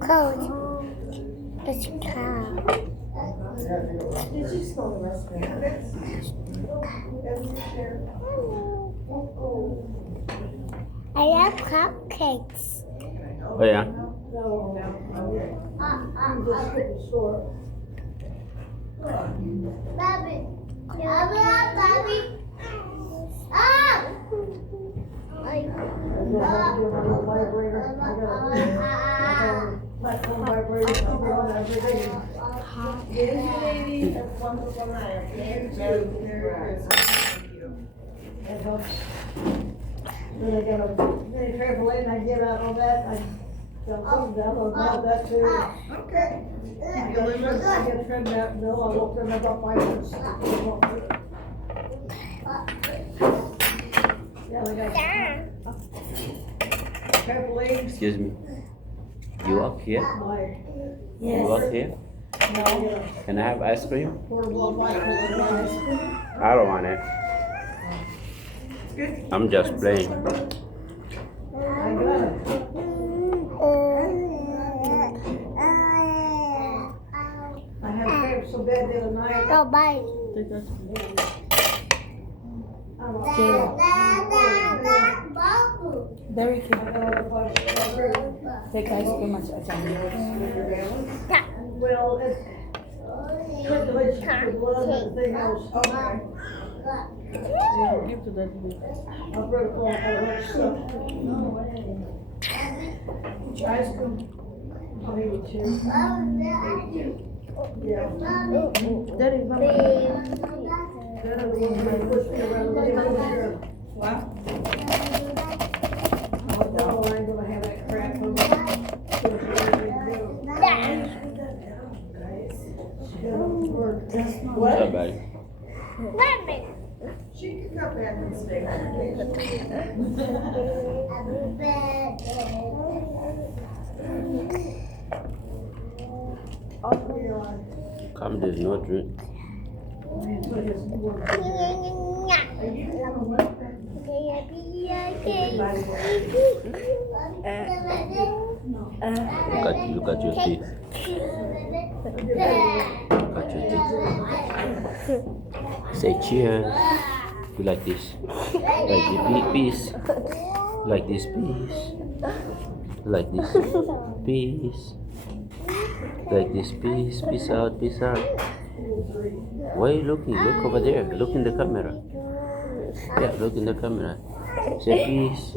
Cold. It's cold. Did you smell the rest of it? That's fair. I love cupcakes. Oh yeah. No. You just skip the store. Bobby. Bobby. Ah! I don't have to do my little vibrator. I got my phone vibrator. I'm going every day. Yes, lady. Have a wonderful night. Merry Christmas. That helps. Then I got a mini trampoline and I get out on that. I got something download that too. Okay. I get trimmed out. No, I won't trim about 5 minutes. Yeah, we got trampoline. Excuse me. You walk here? You walk here? Can I have ice cream? Portable bike with a ice cream. I don't want it. I'm just playing. I got it. I had cramps so bad the other night. Go bye. Very cute. Take ice cream as Well, it's circulation for blood and everything else. Okay. Give to that. I'll bring it home for the next stuff. Ice cream. I'll eat it too. Yeah. Daddy, Then it was when they pushed me around the neighborhood. Wow. Oh, I ain't gonna have that crap on me. What? Bye. She can come back and stay. Come, there's no drink. Look at your teeth. Look at your teeth. Say cheers. You like this? Like the big piece. Like this piece. Like this piece. Like this piece. Peace out. Peace out. Why are you looking? Look over there. Look in the camera. Yeah, look in the camera. Say peace.